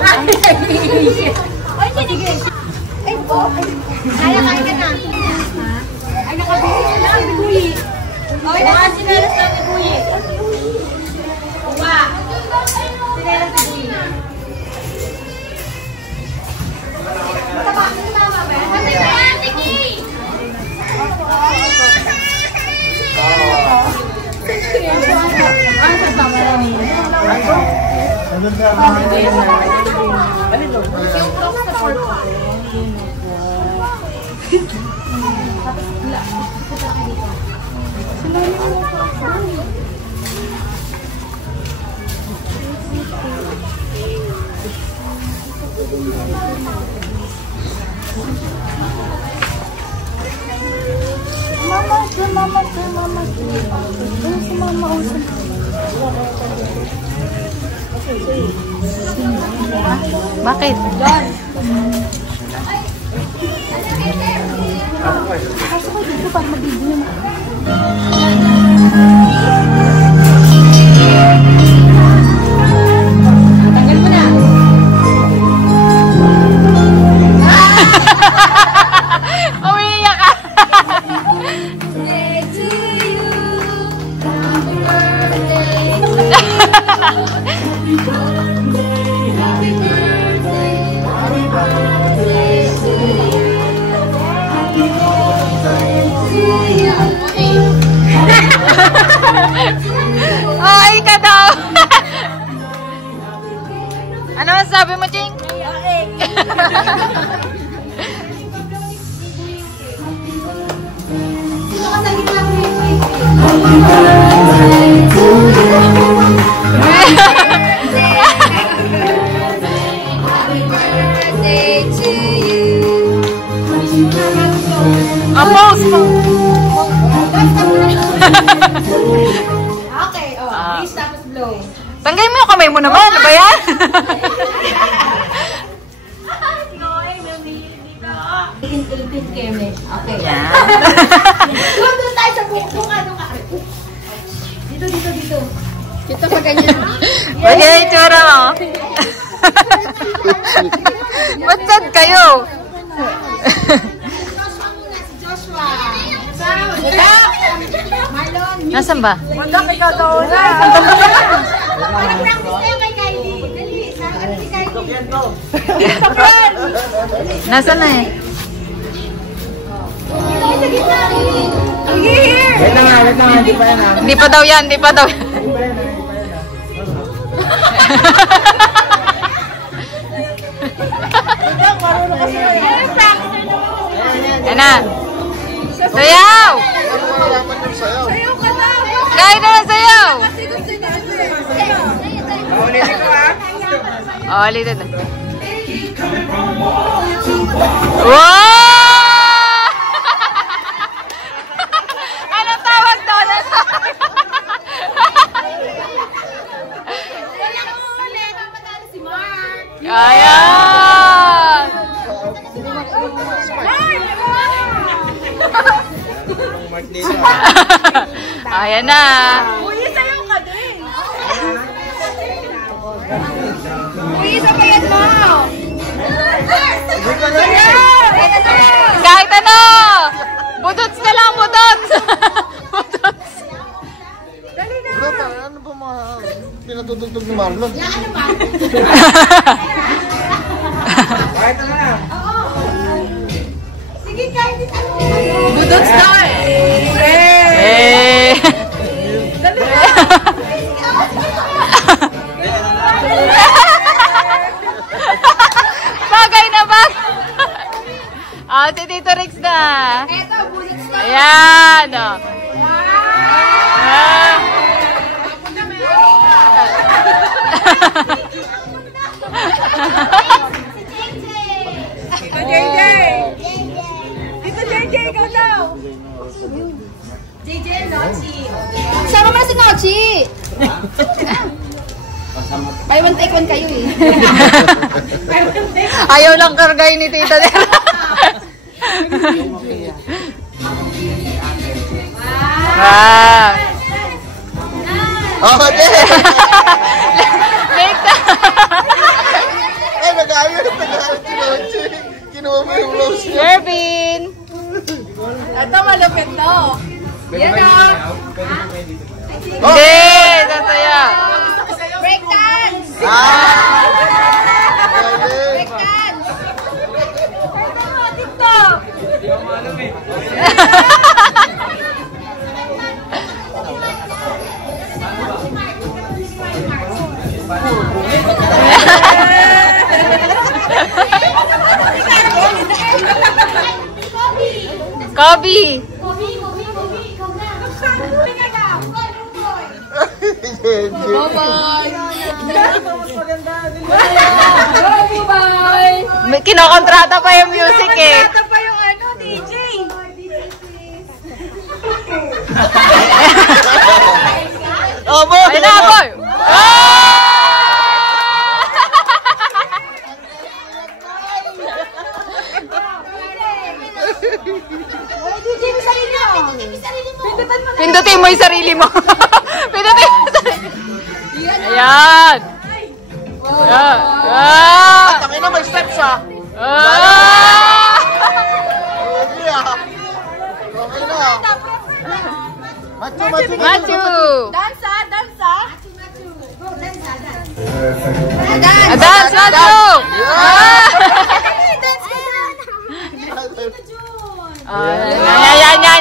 Ay, sinigay. Ay, po. Kaya ka na. Ay, nakabili na. Bibuyi. Okay, nakasinelas na bibuyi. Uwa. Sinelas na bibuyi. Matabakin na ba? Matabakin na ba? Tiki! Ang kasama namin. Bakit? Pasok ko dito para mag-video na. Tanggal mo na. Umiiyak ka. Birthday to you. Happy birthday to you. Happy birthday. Happy birthday. Happy birthday to you. Happy birthday to you. Ay, ka daw. Ano sabi mo, Ching? Sino ka sa gitna mo yung Happy birthday to you. Happy birthday to you. Amos mo. Okay, oh. Please tapos blow. Tanggay mo yung kamay mo naman. Ano ba yan? Ilipin keme. Okay. Yan. Doon tayo sa buhok. Ano ka? Dito. Kita pa ganyan. Wag yan yung tsura mo. Ba't sad kayo? Joshua muna, si Joshua. Marlon. Nasaan ba? Mag-practice tayo kay Kylie. Dali, ano si Kylie? Nasaan na eh? Dali, sa gitna. Sige, here. Wait lang, hindi pa yan ha. Hindi pa daw yan. Yan na. Sayaw! Sayaw ka na. Kain na ng sayaw! Kasi gusto niya. Ulitin ko ha. Oh, ulitin na. Wow! Ano tawag doon? Wala ko ulit. Papadala si Mark. Ayan! Ayan na. Uy, sayaw ka din. Uy, sabayan mo. Kahit ano! Budots na lang, budots! Budots! Ano ba mga pinatutugtog ni Marlon? Ano ba? Kahit na. Sige, kahit ano. Budots na eh! Bagay na ba? Ah, si Tito Rex na. Eto, bullets na. Ayan. Oh. Ah. Tito JJ! Tito JJ, ikaw daw! JJ, Nochi. Sama mo na si Nochi! Buy one take one kayo eh. Ayaw lang kargay ni Tita Nera. Wow. Okay! Late na. Kobe! May kinokontrata pa yung music eh. Ito pa yung ano, DJ. Oh, boy! Ay na, boy! DJ, may sarili mo. Pindutan mo na. Pindutin mo yung sarili mo. Pindutin mo yung sarili mo. Ayan. Ayan. Tangin na, may steps ah! Ah! Okay ah! Okay na! Macho! Matthew. Dansa, dansa. Dance, Matthew.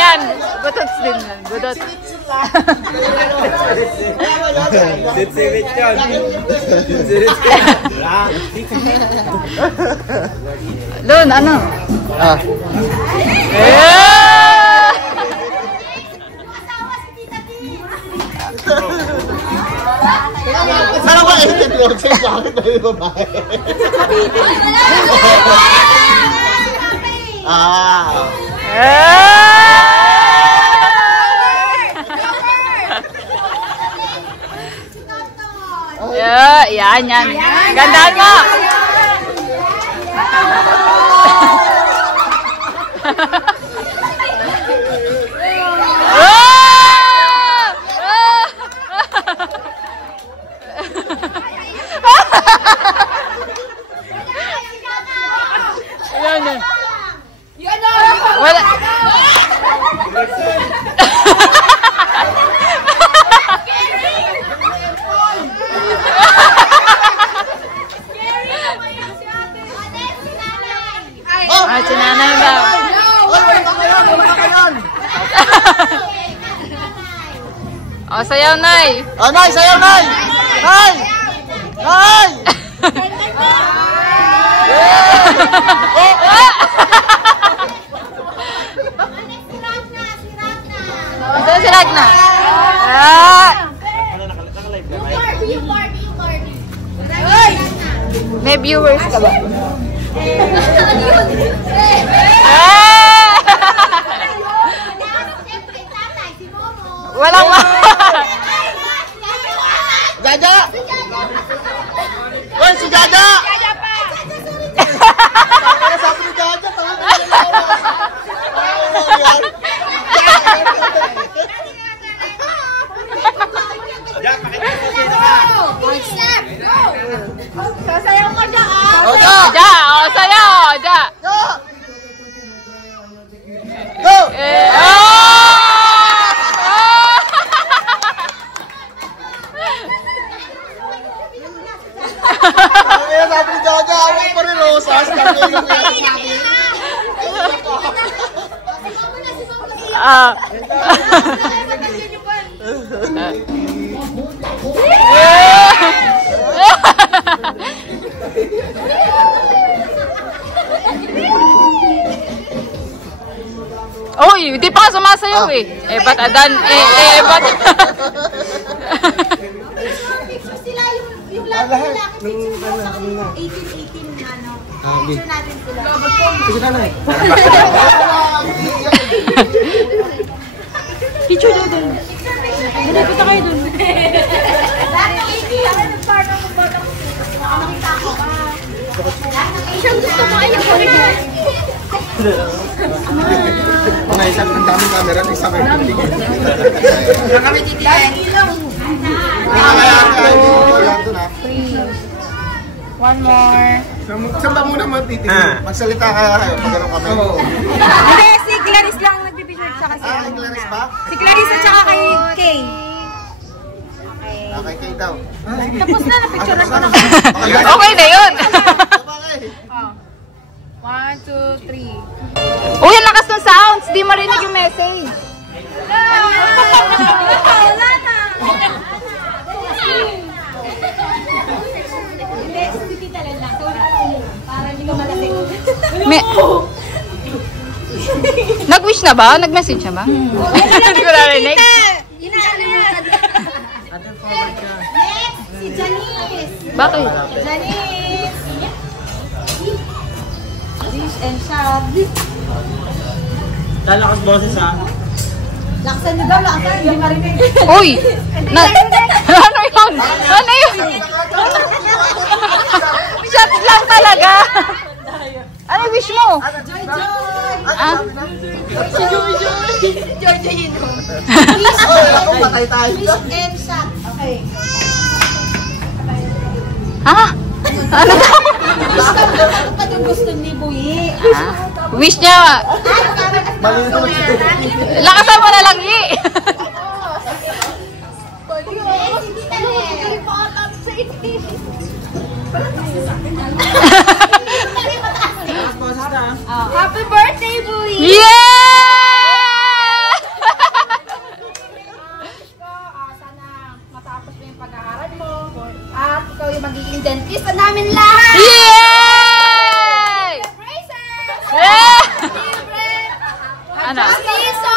Yan. Butots din yan. Butots. Sirit yan! Lun, ano? Ah. Sana ba 18 yun? Sige, bakit na yung babae? Ah. Yan. Gandaan mo. Wala. Si nanay daw. O, sayaw, Nay. Oh, Nay! Sayaw, Nay! Nay! Nay! Ito si Ragna. May viewers ka ba? Walang Jaja! Hoy, si Jaja! Kaya sabi ni Jaja, Sasayaw ka dyan, ah. Oh, Ja! Ja, o sayaw, Ja. Ja! Go! Kaya sabi ni Jaja, awak pa rin rosas. Uy, hindi pa ka sumasayaw eh. Ba't adan? Ba't? Picture sila yung lalaki picture mo sa 18 na ano. Picture natin sila. Sige na lang. Picture doon dun. Punta kayo dun. Lahat ng 18 ako nag-part ng photo ko. Nakita ko ba? Siyang gusto mo ayaw ko rin. Mga isang ang daming camera, isang kayo tingin. Kami titiyan. One more. Saan ba muna matitingin? Magsalita ka kayo pag gano'n kami. Hindi, si Clarice lang nagbibigay sa kasi. Clarice ba? Si Clarice at saka kay Kay. Okay, kayo daw. Tapos na, napicturean ko na. Okay na yun. 1, 2, 3. Uy, ang lakas ng sounds. Di marinig yung message. Wala na. Hindi, sumipitalan lang. Para hindi ka malasing. Nag-wish na ba? Nag-message na ba? Hindi ko narinig. Next, si Janice. Bakit? Janice. Wish and shop. Lalakas boses ha. Laksan niyo daw, laksan. Hindi marinig. Uy! Ano yun? Ano yun? Shot lang talaga. Ano yung wish mo? Joy, Joy. Ah? Si Joy, Joy. Joy, Joy, yun. Ako, patay tayo. Wish and shop. Okay. Ha? Ano daw? Ano pa yung gusto ni Buyi? Wish niya. Malinaw siya. Lakasan mo na lang, Yi. Happy birthday, Buyi! Yeah! Sana matapos mo yung pag-aaral mo at ikaw yung magiging dentista namin lahat! Yay! Braces! Yeah! Libre! Ano? Piso!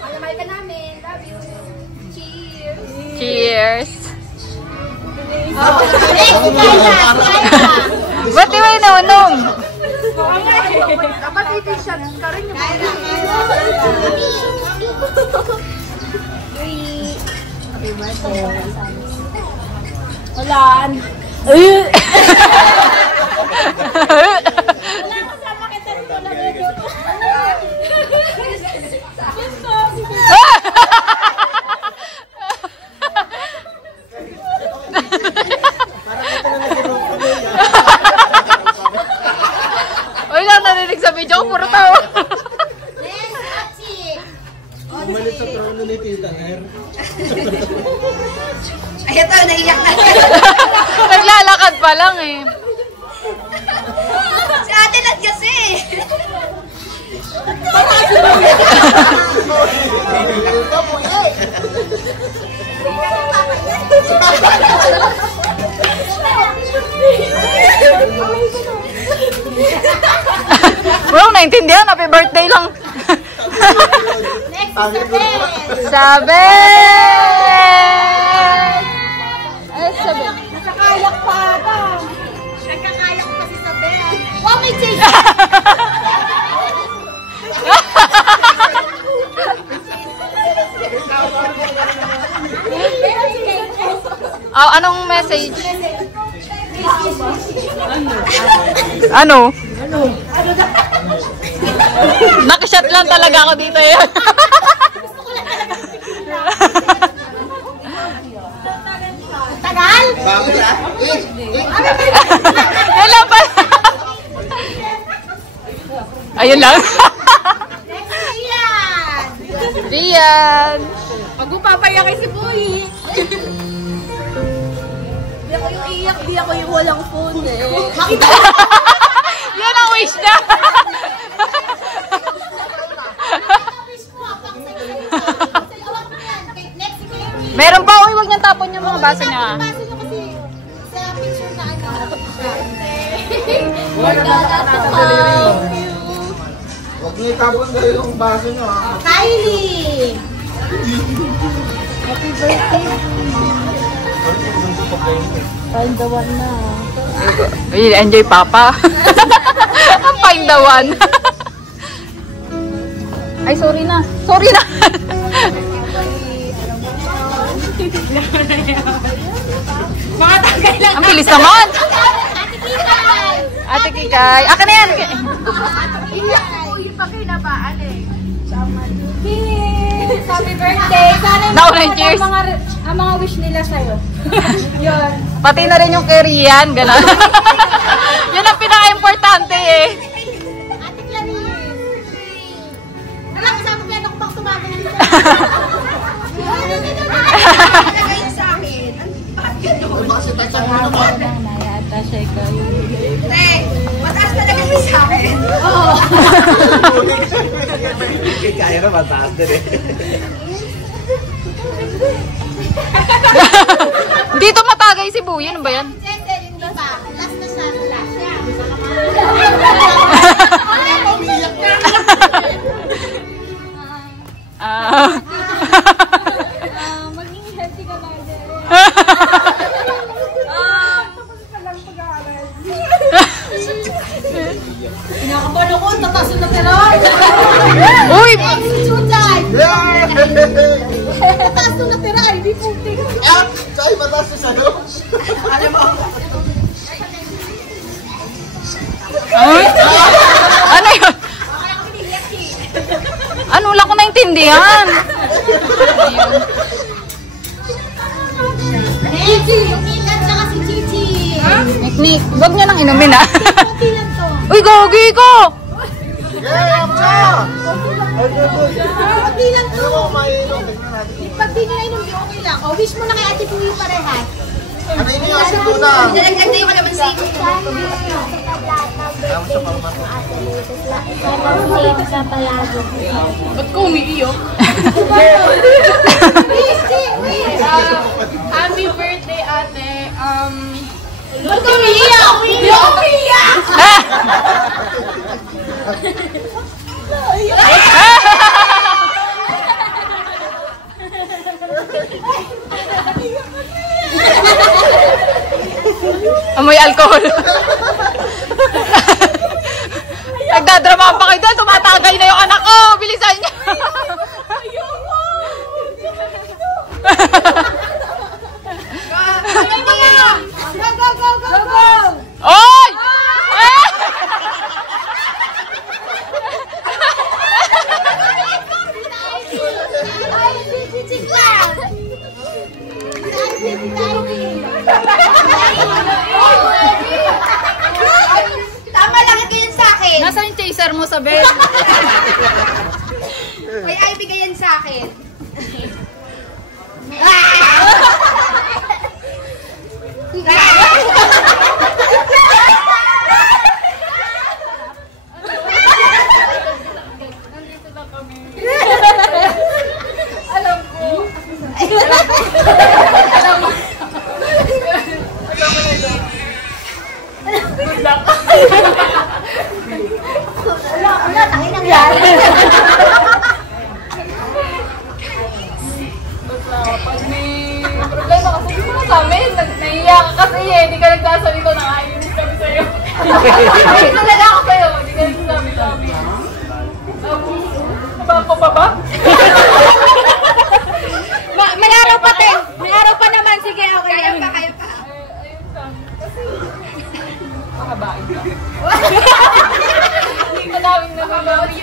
Alamay ka namin. Love you. Cheers! Cheers! Kaila! Ba't di ba inuunom? Dapat i-t-shirt ka rin yung Kaila! Walaan! Wala kasama kita rin wala dito. Uy lang, narinig sa video, puro tao. Umalit sa trono ni Tita Her. Ay, ito, naiyak na. Naglalakad pa lang eh. Si ate nat kasi. Bro, naintindihan. Happy birthday lang. Next is the Sabi! Ay, sabi. Nasa kayak pa ata. Nagkakayak pa si Sabel. Wow, may chase! Oh, anong message? Ano? Nakashot lang talaga ako dito eh. Tagal? Bakit ah? Hello pa. Ayun lang. Next Rian! Rian. Pag upapayak kay si Boy. Di ako yung iyak, di ako yung walang phone eh. Makita ko! Yan ang wish niya. Meron pa. Uy, huwag niyang tapon yung mga baso niya. Baso niyo kasi sa picture na ano. We're gonna love you. Huwag niyo itapon kayo yung baso niyo ha. Kylie! Happy birthday! Find the one na. Uy, enjoy papa. Find the one. Ay, sorry na. Sorry na. Mga tagay lang. Ang bilis naman. Ate Kikay! Ate Kikay. Akin na yan. Iyak ko yung pakinabaan eh. Cheers! Happy birthday! Sana Nauna yung cheers. ang mga wish nila sa'yo. Yun. Pati na rin yung kay Rian. Ganon. Yun ang pinaka-importante eh. Ate Clarice! Alam, sabi ko yan ako pang tumagal nito. Ano dito na? Nalagay sa akin. Bakit ganun? Kasi tansya mo naman. Teng, mataas mataas talaga yung sa akin. Oo. Kaya na mataas din eh. Dito matagay si Buya. Ano ba yan? Hindi ba? Last na siya. Last siya. Maging healthy ka na din. Tapos pa lang pag-aaral. Pinakabalo ko, tataas na teroy. Uy! Chuchay! Tataas na teroy, di puti. Chay, mataas na siya. Alam mo. Ay? Ano yun? Ano? Wala ko naintindihan. Chichi! At saka si Chichi! Nick, wag niya nang inumin ah. Kunti lang to. Uy, gogi ko! Yeah, Amcha! Kunti lang to. Ano mo mainom? Tingnan natin. Pag di nila inom, okay lang. O, wish mo na kay Ate Puyo parehas. Ano yun yung asin tuna? Dalagdag na yung kalamansi. Ba't ko umiiyak? Happy birthday, ate. Ba't umiiyak? Umiiyak! Amoy alcohol. Nagdadrama pa kayo doon. Tumatagay na yung anak ko. Bilisan niyo. Go! Oy! Tama lang, ito yun sa akin. Nasaan yung chaser mo sa bed? May Ivy ka yan sa akin. Wala, tangin ang yan. Pag may problema ka, sabi mo na sa amin. Nahiya ka kasi eh. Hindi ka nagsasalito na kainis kami sa'yo. Ay, talaga ako sa'yo. Hindi ka nagsasabi sa amin. Bako pa ba? May araw pa, te. May araw pa naman. Sige, okay. Kaya pa. Ayun siya. Kasi, makabain ka. Hindi ka namin nakabawi.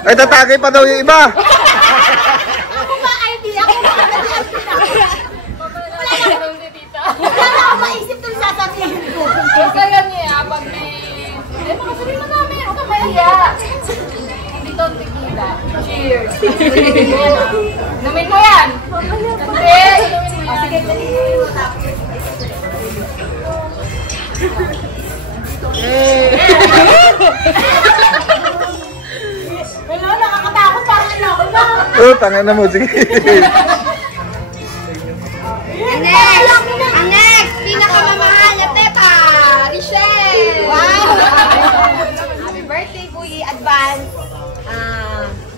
Ay, tatagay pa daw yung iba. Ako ba, Ivy? Ako ba? Wala ka lang si tita. Wala na ako maisip itong sasabihin ko. Basta yan niya, pag may... Eh, makasabi mo namin, huwag kang mahiya. Hindi to tequila. Cheers. Numin mo yan. Kasi, numin mo yan. Sige, wala, nakakatakot. Parang ako na. Oh, tanga na mo. Sige. Ang next, pinakamamahal na teta, Richelle. Wow! Happy birthday, Buyi. Advance.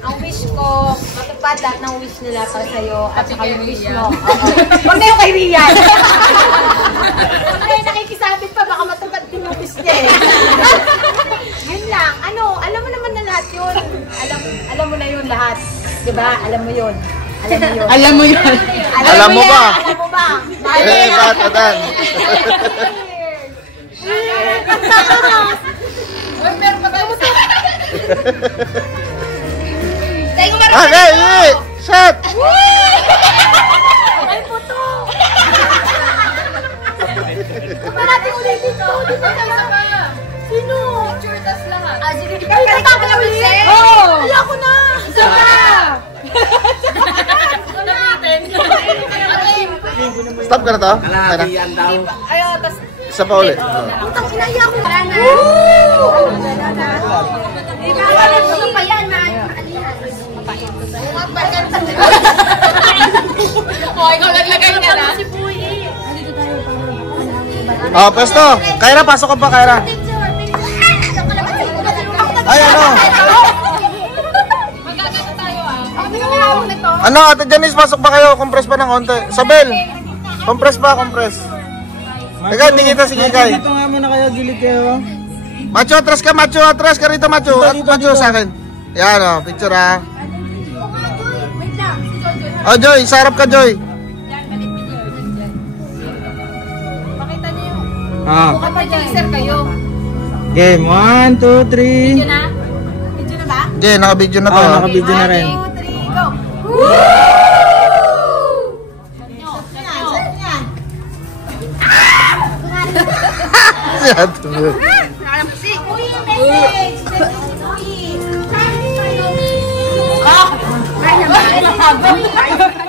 Ang wish ko, matupad lahat ng wish nila para sa'yo at saka yung wish mo. Huwag na yung kay Rian. Ay, nakikisabit pa, baka matupad din yung wish niya eh. Yun lang. Ano, alam mo naman na lahat yun. Alam mo na yun lahat. Diba? Alam mo yun. Alam mo yun. Alam mo yun. Alam mo ba? Alam mo ba? Eh, ba't adan? Uy, meron pa tayo sa... Tayo mo Ah, hey! Shot! ay puto! Punta natin ulit dito. Dito tayo sa kaya. Sino? Picture tas lahat. Ah, sige. Ay, kita ka na ulit? Oo. Wala ko na. Isa pa. Stop ka na to? Kalahati yan daw. Ayaw, tas Isa pa ulit. Putang inaya ko. Wala na. Ano pa yan, man? Oh, ikaw naglagay ka na. Oh, pwesto. Kyra, pasok ka pa, Kyra. Ay, ano? Magagano tayo Ano, Ate Janice, pasok pa kayo. Compress pa ng konti. Sabel, compress pa, compress. Teka, hindi kita si Kikay. Ito nga muna kayo, gilid kayo. Macho, atras ka, Macho. Atras ka rito, Macho. At Macho sa akin. Yan, oh, picture ha. Oh, Joy, sarap ka, Joy. Pakita niyo yung Ah. kapag sir kayo. Game, 1, 2, 3. Video na? Video na ba? Okay, naka-video na to. Oh, ha? naka-video na rin. 1, 2, 3, go! Yan. Uy, message! Uy! Kaya naman.